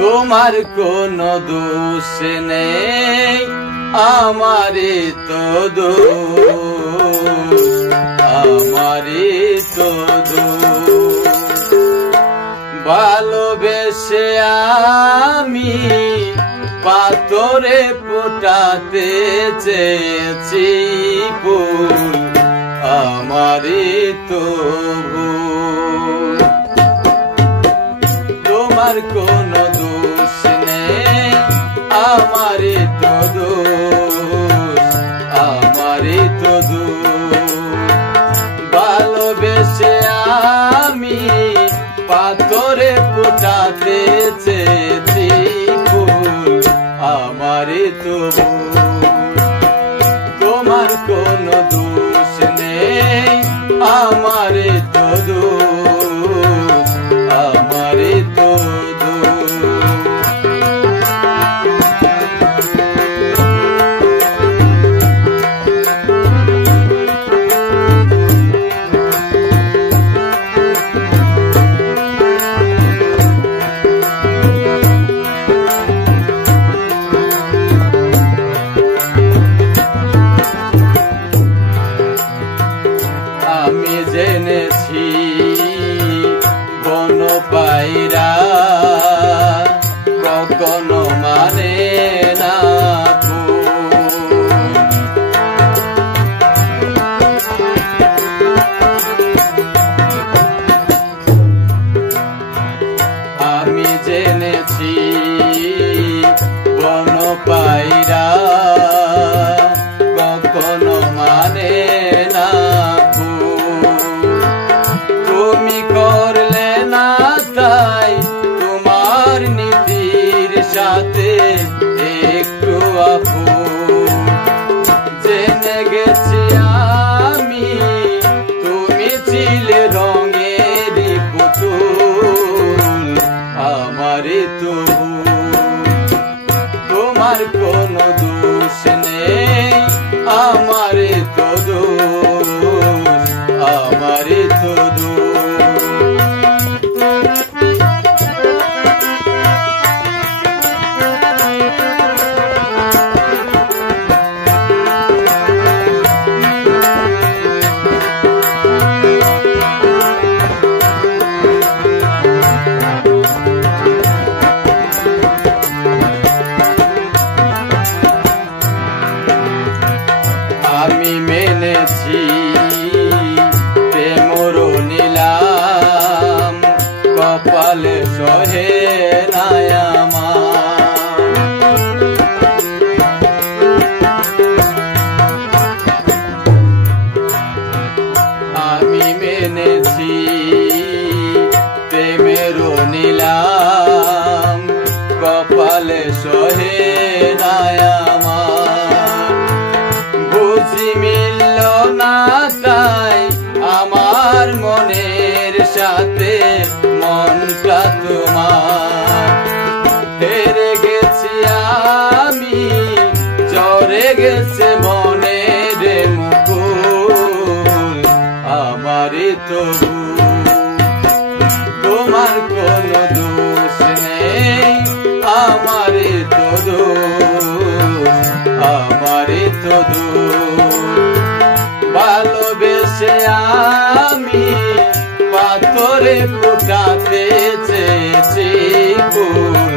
তোমার কোনো দোষ নেই, আমারই তো দোষ, আমারই তো দোষ। ভালোবেসে আমি পাথরে ফোটাতে চেয়েছি ফুল, আমারই তো ভুল। তোমার কোনো দোষ নেই, আমারই তো দোষ, আমারই তো দোষ। ভালোবেসে আমি পাথরে ফোটাতে চেয়েছি ফুল, আমারই তো ভুল। তোমার কোনো দোষ নেই, আমারই তো দোষ, আমারই তো দোষ। আমি জেনেছি বন পায়রা কখনো মানে না ফুল। আমি জেনেছি বন পায়রা কখনো মানে না। তুমি করলে না তাই তোমার নীতির সাথে একটু আপন, জেনে গেছি আমি তুমি ছিলে রঙের পুতুল, আমারই তো ভুল। তোমার কোনো দোষ নেই, আমারই তো দোষ, আমারই তো দোষ। আমি মেনেছি প্রেমর নিলাম, কপালে সহে নাই আমার। আমি মেনেছি প্রেমের নিলাম, কপালে সহে নাই আমার। বুঝি মিলল না তাই আমার মনের সাথে মনটা তোমার। হেরে গেছি আমি, ঝরে গেছে মনের মুকুল, আমারই তো ভুল। তোমার কোনো দোষ নেই, আমারই তো দোষ, আমারই তো দোষ। ভালোবেসে আমি পাথরে ফোটাতে চেয়েছি ফুল,